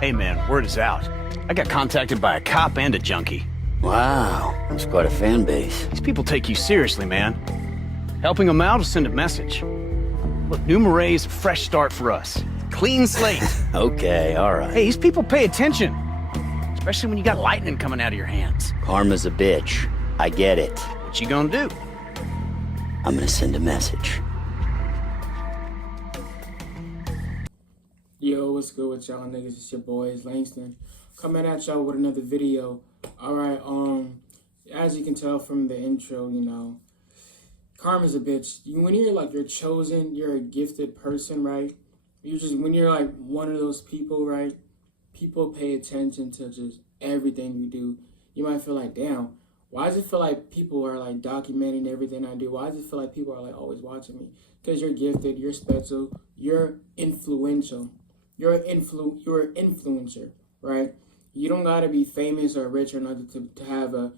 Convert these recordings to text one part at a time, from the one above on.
Hey man, word is out. I got contacted by a cop and a junkie. Wow, that's quite a fan base. These people take you seriously, man. Helping them out will send a message. Look, New Marais is a fresh start for us. Clean slate. Okay, all right. Hey, these people pay attention. Especially when you got lightning coming out of your hands. Karma's a bitch. I get it. What you gonna do? I'm gonna send a message. Yo, what's good with y'all niggas? It's your boys, Langston. Coming at y'all with another video. Alright, as you can tell from the intro, karma's a bitch. When you're chosen, you're a gifted person, right? When you're like one of those people, right? People pay attention to just everything you do. You might feel like, damn, why does it feel like people are like documenting everything I do? Why does it feel like people are like always watching me? Because you're gifted, you're special, you're influential. You're an influencer, right? You don't gotta be famous or rich or nothing to have a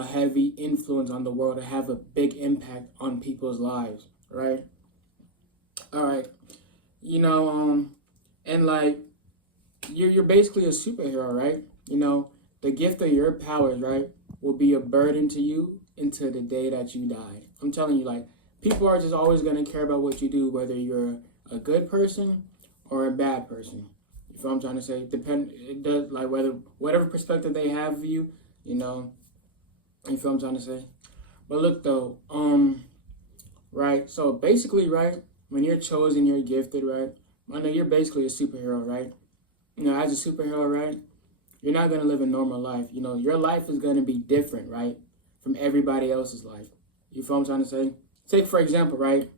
heavy influence on the world, to have a big impact on people's lives, right? All right, and like you're basically a superhero, right? The gift of your powers, right, will be a burden to you until the day that you die. I'm telling you, like, people are just always gonna care about what you do, whether you're a good person or a bad person. You feel what I'm trying to say? It does, like, whatever perspective they have of you, you feel what I'm trying to say? But look though, right, so basically, right, when you're chosen, you're gifted, right? I know you're basically a superhero, right? As a superhero, right, you're not gonna live a normal life. Your life is gonna be different, right, from everybody else's life. You feel what I'm trying to say? Take, for example, right,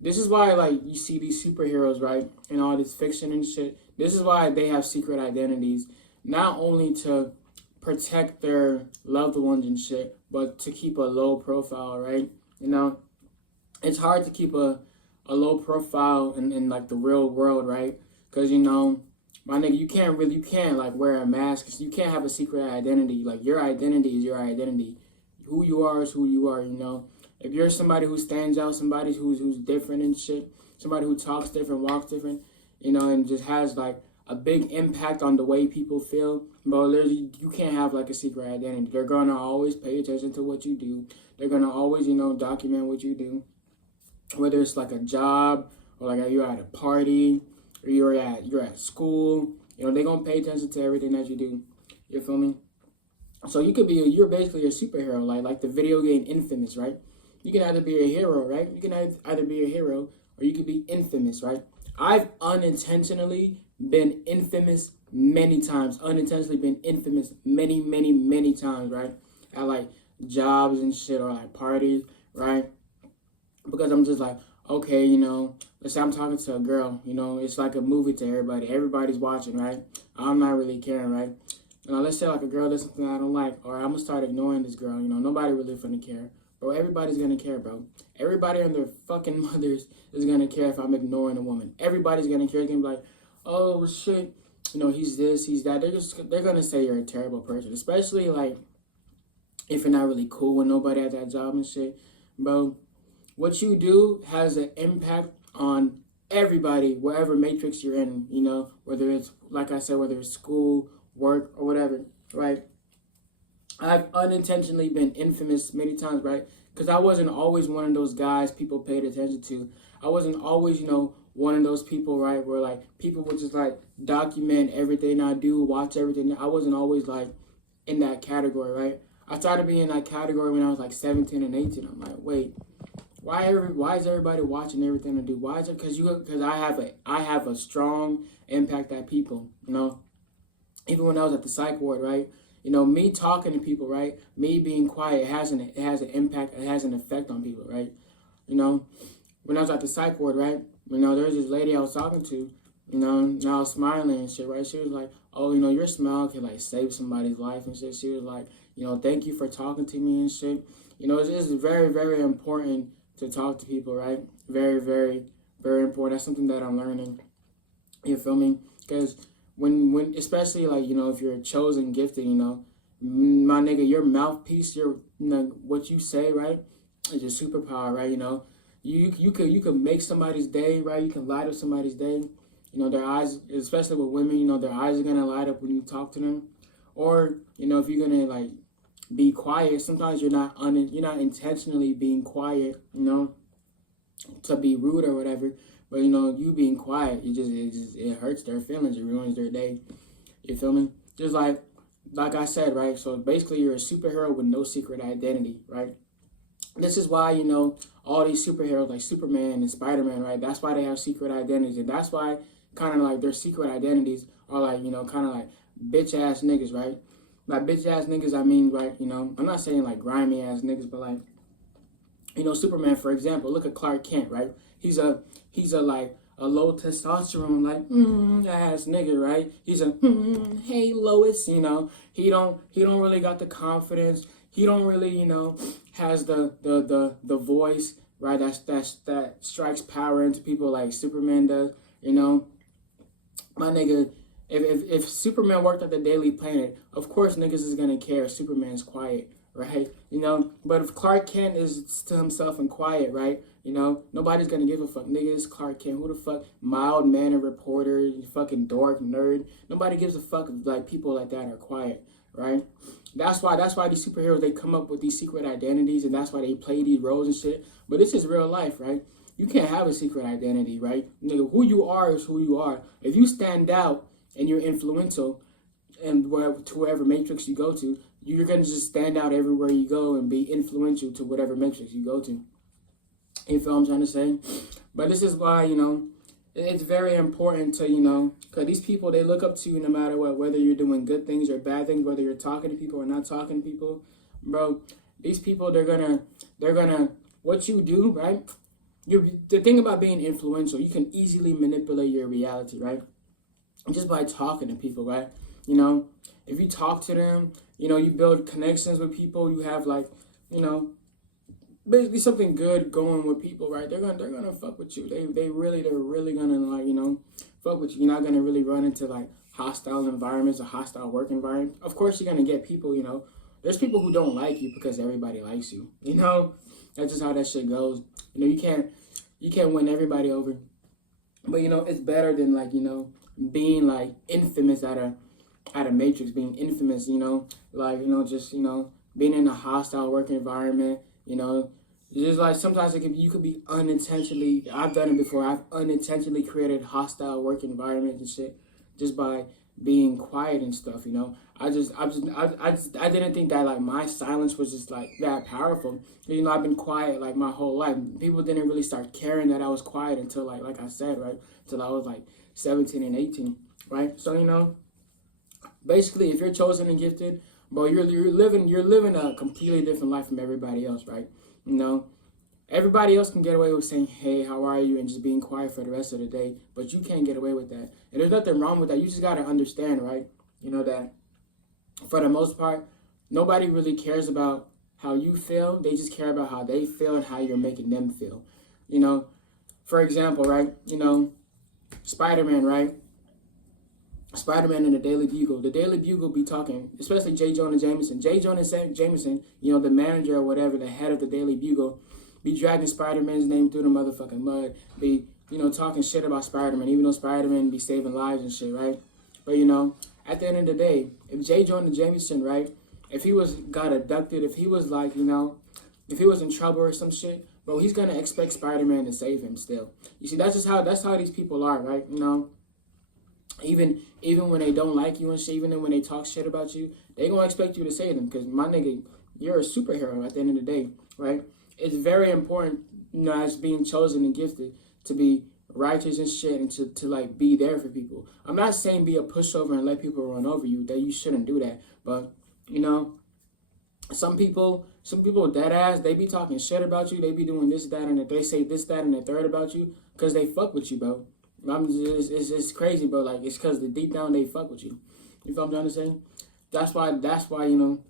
this is why, like, you see these superheroes, right, and all this fiction and shit. This is why they have secret identities, not only to protect their loved ones and shit, but to keep a low profile, right? It's hard to keep a low profile in like the real world, right? Because my nigga, you can't like wear a mask. You can't have a secret identity. Like, your identity is your identity. Who you are is who you are. If you're somebody who stands out, somebody who's different and shit, somebody who talks different, walks different, and just has like a big impact on the way people feel, bro, you can't have like a secret identity. They're gonna always pay attention to what you do. They're gonna always, document what you do. Whether it's like a job, or like you're at a party, or you're at school, they're gonna pay attention to everything that you do. You feel me? So you're basically a superhero, like the video game Infamous, right? You can either be a hero, right? You can either be a hero, or you could be infamous, right? I've unintentionally been infamous many times. Unintentionally been infamous many, many, many times, right? At like jobs and shit, or like parties, right? Because I'm just like, okay, let's say I'm talking to a girl, it's like a movie to everybody. Everybody's watching, right? I'm not really caring, right? Let's say like a girl does something I don't like, or I'm gonna start ignoring this girl, nobody really finna care. Bro, everybody's gonna care, bro. Everybody and their fucking mothers is gonna care if I'm ignoring a woman. Everybody's gonna care. It's gonna be like, oh shit, he's this, he's that. They're gonna say you're a terrible person, especially like if you're not really cool with nobody at that job and shit, bro. What you do has an impact on everybody, wherever matrix you're in. Whether it's, like I said, whether it's school, work, or whatever, right? I've unintentionally been infamous many times, right? Because I wasn't always one of those guys people paid attention to. I wasn't always, one of those people, right, where like people would just like document everything I do, watch everything. I wasn't always like in that category, right? I started being in that category when I was like 17 and 18. I'm like, wait, why is everybody watching everything I do? Why is it? Because I have a strong impact at people. Even when I was at the psych ward, right? Me talking to people, right? Me being quiet, it has an impact, it has an effect on people, right? When I was at the psych ward, right? There was this lady I was talking to, and I was smiling and shit, right? She was like, oh, your smile can like save somebody's life and shit. She was like, thank you for talking to me and shit. It's very, very important to talk to people, right? Very, very, very important. That's something that I'm learning. You feel me? Because when especially like, if you're chosen, gifted, my nigga, your mouthpiece, what you say, right, is your superpower, right? You could make somebody's day, right? You can light up somebody's day, You know, their eyes, especially with women, you know, their eyes are gonna light up when you talk to them. Or, you know, if you're gonna like be quiet, sometimes you're not intentionally being quiet, you know, to be rude or whatever. But you know, you being quiet, it hurts their feelings, it ruins their day. You feel me? Just like I said, right? So basically you're a superhero with no secret identity, right? This is why, you know, all these superheroes like Superman and Spider-Man, right? That's why they have secret identities. And that's why kind of like their secret identities are like, you know, kind of like bitch ass niggas, right? Like bitch ass niggas, I mean, right? You know, I'm not saying like grimy ass niggas, but like, you know, Superman, for example, look at Clark Kent, right? He's a like a low testosterone, like ass nigga, right? He's a hey Lois, you know. He don't really got the confidence. He don't really, you know, has the voice, right? That strikes power into people like Superman does, you know. My nigga, if Superman worked at the Daily Planet, of course niggas is gonna care if Superman's quiet, right? You know, but if Clark Kent is to himself and quiet, right? You know, nobody's gonna give a fuck. Nigga, it's Clark Kent. Who the fuck? Mild mannered reporter, you fucking dork, nerd. Nobody gives a fuck if like people like that are quiet, right? That's why these superheroes, they come up with these secret identities, and that's why they play these roles and shit. But this is real life, right? You can't have a secret identity, right? Nigga, who you are is who you are. If you stand out and you're influential, and wherever matrix you go to, you're gonna just stand out everywhere you go and be influential to whatever matrix you go to. You feel what I'm trying to say? But this is why, you know, it's very important to, you know, because these people, they look up to you no matter what, whether you're doing good things or bad things, whether you're talking to people or not talking to people. Bro, these people, they're gonna, what you do, right? The thing about being influential, you can easily manipulate your reality, right? Just by talking to people, right? You know, if you talk to them, you know, you build connections with people, you have like, you know, basically something good going with people, right? They're gonna fuck with you. They're really gonna, like, you know, fuck with you. You're not gonna really run into like hostile environments or hostile work environment. Of course you're gonna get people, you know, there's people who don't like you because everybody likes you. You know? That's just how that shit goes. You know, you can't win everybody over. But you know, it's better than like, you know, being like infamous at a matrix, being infamous, you know, like, you know, just, you know, being in a hostile work environment. You know, just like sometimes you could be unintentionally, I've done it before, I've unintentionally created hostile work environments and shit just by being quiet and stuff, you know. I didn't think that like my silence was just like that powerful. You know, I've been quiet like my whole life. People didn't really start caring that I was quiet until like I said, right? Until I was like 17 and 18, right? So, you know, basically if you're chosen and gifted, bro, you're living a completely different life from everybody else, right? You know, everybody else can get away with saying, hey, how are you? And just being quiet for the rest of the day. But you can't get away with that. And there's nothing wrong with that. You just got to understand, right? You know, that for the most part, nobody really cares about how you feel. They just care about how they feel and how you're making them feel. You know, for example, right? You know, Spider-Man, right? Spider-Man and the Daily Bugle. The Daily Bugle be talking, especially J. Jonah Jameson. J. Jonah Jameson, you know, the manager or whatever, the head of the Daily Bugle, be dragging Spider-Man's name through the motherfucking mud. Be, you know, talking shit about Spider-Man, even though Spider-Man be saving lives and shit, right? But, you know, at the end of the day, if J. Jonah Jameson, right, if he got abducted, if he was like, you know, if he was in trouble or some shit, bro, he's gonna expect Spider-Man to save him still. You see, that's how these people are, right? You know, even when they don't like you and shit, even when they talk shit about you, they gonna expect you to save them, because my nigga, you're a superhero at the end of the day, right? It's very important, you know, as being chosen and gifted, to be righteous and shit, and to like be there for people. I'm not saying be a pushover and let people run over you, that you shouldn't do that, but you know, some people dead ass, they be talking shit about you, they be doing this, that, and they say this, that, and the third about you because they fuck with you, bro. It's crazy, bro. Like, it's because deep down they fuck with you. You feel what I'm trying to say? That's why, you know,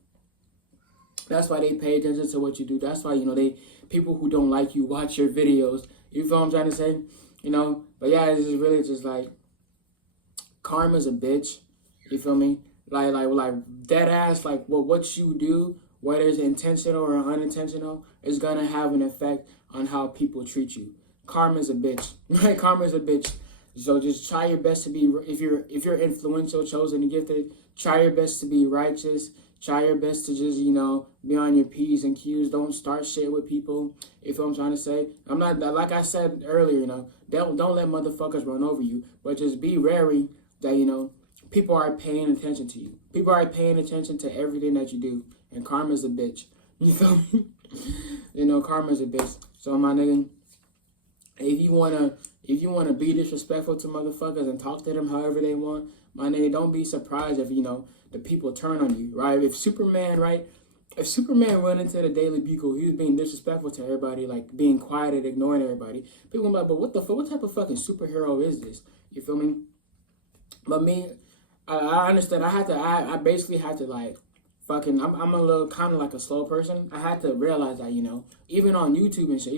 that's why they pay attention to what you do. That's why, you know, people who don't like you watch your videos. You feel what I'm trying to say? You know? But yeah, it's just really just like, karma's a bitch. You feel me? Like dead ass, like what you do, whether it's intentional or unintentional, is gonna have an effect on how people treat you. Karma's a bitch. Right? Karma's a bitch. So just try your best to be, if you're influential, chosen, and gifted, try your best to be righteous. Try your best to just, be on your P's and Q's. Don't start shit with people. You feel what I'm trying to say? I'm not, like I said earlier, don't let motherfuckers run over you. But just be wary that, people are paying attention to you. People are paying attention to everything that you do. And karma's a bitch. You feel me? Karma's a bitch. So my nigga, if you wanna be disrespectful to motherfuckers and talk to them however they want, my nigga, don't be surprised if the people turn on you, right? If Superman went into the Daily Bugle, he was being disrespectful to everybody, like being quiet and ignoring everybody. People gonna be like, but what the fuck? What type of fucking superhero is this? You feel me? But me, I understand. I basically had to like, fucking. I'm a little kind of like a slow person. I had to realize that even on YouTube and shit,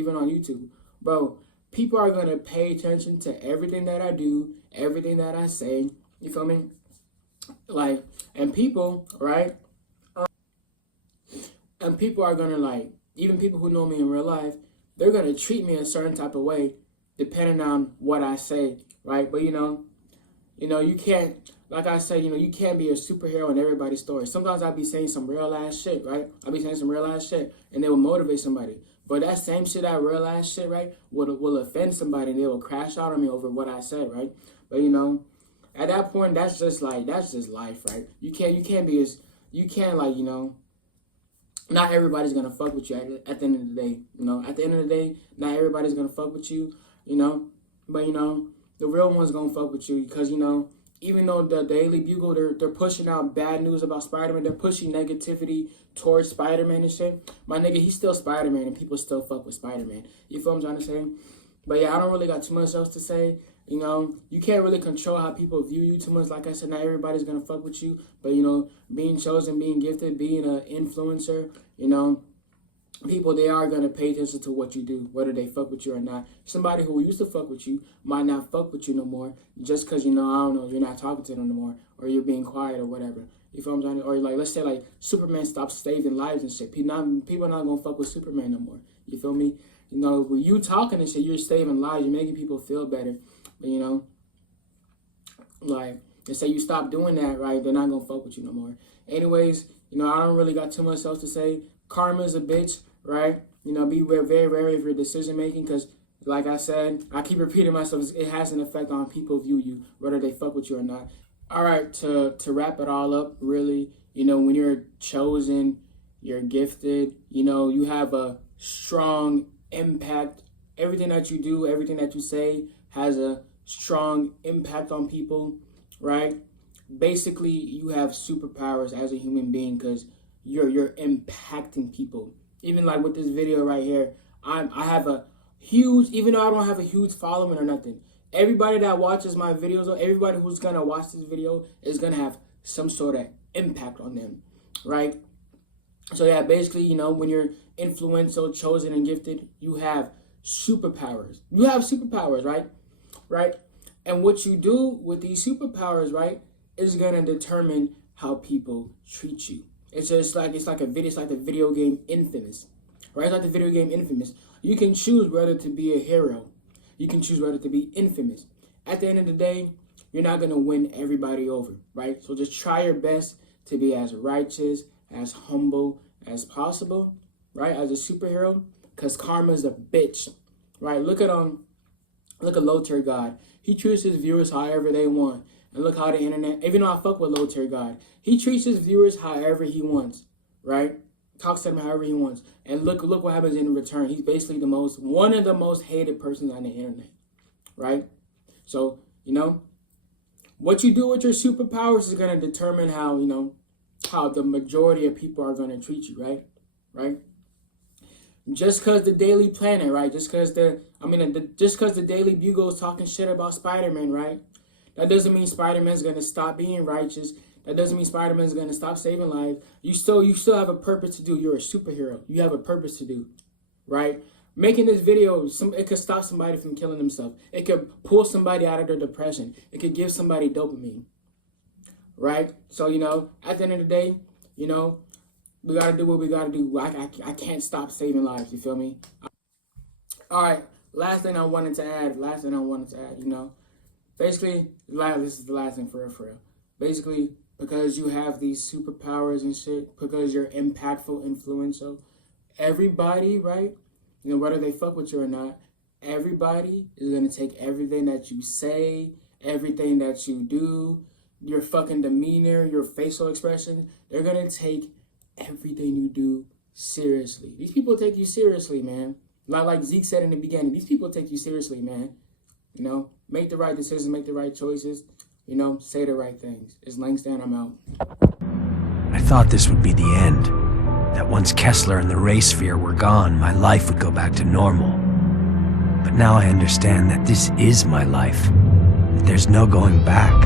bro. People are going to pay attention to everything that I do, everything that I say. You feel me? Like, and people, right? And people are going to, like, even people who know me in real life, they're going to treat me a certain type of way depending on what I say, right? But, you can't, like I said, you can't be a superhero in everybody's story. Sometimes I'll be saying some real ass shit, right? I'll be saying some real ass shit, and they will motivate somebody. But that same shit, that real ass shit, right, will offend somebody, and they will crash out on me over what I said, right? But at that point, that's just life, right? You can't like, not everybody's gonna fuck with you at the end of the day. At the end of the day, not everybody's gonna fuck with you, But the real one's gonna fuck with you because even though the Daily Bugle, they're pushing out bad news about Spider-Man, they're pushing negativity towards Spider-Man and shit. My nigga, he's still Spider-Man and people still fuck with Spider-Man. You feel what I'm trying to say? But yeah, I don't really got too much else to say. You can't really control how people view you too much. Like I said, not everybody's gonna fuck with you. But being chosen, being gifted, being an influencer, people, they are going to pay attention to what you do, whether they fuck with you or not. Somebody who used to fuck with you might not fuck with you no more just because, I don't know, you're not talking to them no more or you're being quiet or whatever. You feel what I'm saying? Or like, let's say like Superman stops saving lives and shit. People are not going to fuck with Superman no more. You feel me? When you talking and shit, you're saving lives. You're making people feel better. But, like, let's say you stop doing that, right? They're not going to fuck with you no more. Anyways, I don't really got too much else to say. Karma's a bitch, right? Be very wary of your decision making because, like I said, I keep repeating myself, it has an effect on people view you, whether they fuck with you or not. All right, to wrap it all up, really, when you're chosen, you're gifted, you have a strong impact. Everything that you do, everything that you say has a strong impact on people, right? Basically, you have superpowers as a human being because you're impacting people. Even like with this video right here, I have a huge, even though I don't have a huge following or nothing, everybody that watches my videos or everybody who's gonna watch this video is gonna have some sort of impact on them, right? So yeah, basically, when you're influential, chosen, and gifted, you have superpowers. You have superpowers, right? Right? And what you do with these superpowers, right, is gonna determine how people treat you. It's like the video game Infamous, right? It's like the video game Infamous. You can choose whether to be a hero. You can choose whether to be infamous. At the end of the day, you're not gonna win everybody over, right? So just try your best to be as righteous, as humble as possible, right? As a superhero, because karma's a bitch, right? Look at Low Tier God. He treats his viewers however they want. And look how the internet, even though I fuck with Low Tier God, he treats his viewers however he wants, right? Talks to them however he wants. And look what happens in return. He's basically one of the most hated persons on the internet, right? So, what you do with your superpowers is going to determine how, how the majority of people are going to treat you, right? Right? Just because the Daily Planet, right? Just because the Daily Bugle is talking shit about Spider-Man, right? That doesn't mean Spider-Man's going to stop being righteous. That doesn't mean Spider-Man's going to stop saving lives. You still have a purpose to do. You're a superhero. You have a purpose to do, right? Making this video, it could stop somebody from killing themselves. It could pull somebody out of their depression. It could give somebody dopamine, right? So, at the end of the day, we got to do what we got to do. I can't stop saving lives, you feel me? All right, last thing I wanted to add, Basically, this is the last thing for real. Basically, because you have these superpowers and shit, because you're impactful, influential, everybody, right? You know, whether they fuck with you or not, everybody is gonna take everything that you say, everything that you do, your fucking demeanor, your facial expression. They're gonna take everything you do seriously. These people take you seriously, man. Like Zeke said in the beginning, these people take you seriously, man. You know, make the right decisions, make the right choices, you know, say the right things. It's Langston, I'm out. I thought this would be the end. That once Kessler and the Ray Sphere were gone, my life would go back to normal. But now I understand that this is my life. That there's no going back.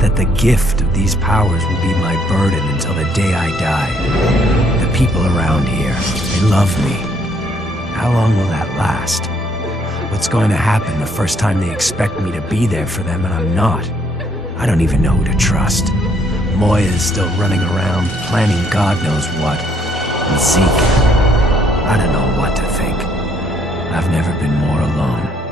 That the gift of these powers will be my burden until the day I die. The people around here, they love me. How long will that last? What's going to happen the first time they expect me to be there for them and I'm not? I don't even know who to trust. Moya is still running around, planning God knows what. And Zeke, I don't know what to think. I've never been more alone.